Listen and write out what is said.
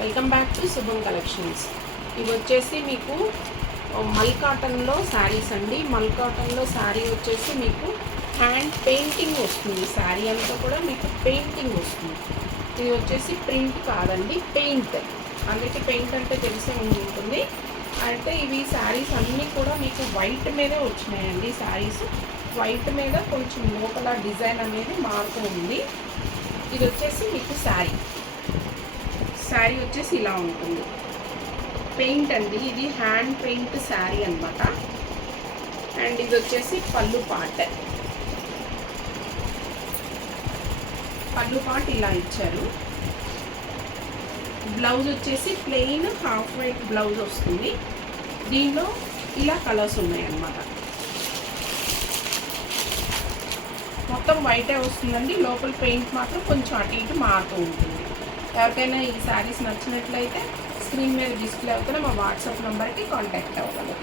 Welcome back to శుభం collections. ఇవి వచ్చేసి మీకు మల్ కాటన్లో శారీస్ అండి. మల్ కాటన్లో శారీ వచ్చేసి మీకు హ్యాండ్ పెయింటింగ్ వస్తుంది. శారీ అంతా కూడా మీకు పెయింటింగ్ వస్తుంది. ఇది వచ్చేసి ప్రింట్ కాదండి, పెయింట్. అందుకే పెయింట్ అంటే తెలిసే ఉంటుంది. అయితే ఇవి శారీస్ అన్నీ కూడా మీకు వైట్ మీదే వచ్చినాయండి. శారీస్ వైట్ మీద కొంచెం లోపల డిజైన్ అనేది మారుతూ ఉంది. ఇది వచ్చేసి మీకు శారీ వచ్చేసి ఇలా ఉంటుంది. పెయింట్ అండి, ఇది హ్యాండ్ పెయింట్ శారీ అనమాట. అండ్ ఇది వచ్చేసి పళ్ళు పార్ట్ ఇలా ఇచ్చారు. బ్లౌజ్ వచ్చేసి ప్లెయిన్ హాఫ్ వైట్ బ్లౌజ్ వస్తుంది. దీనిలో ఇలా కలర్స్ ఉన్నాయన్నమాట. మొత్తం వైటే వస్తుందండి. లోపల పెయింట్ మాత్రం కొంచెం అటు ఇటు మారుతూ ఉంటుంది. ఎవరికైనా ఈ శారీస్ నచ్చినట్లయితే స్క్రీన్ మీద డిస్ప్లే అవుతున్న మా వాట్సాప్ నెంబర్కి కాంటాక్ట్ అవ్వగలరు.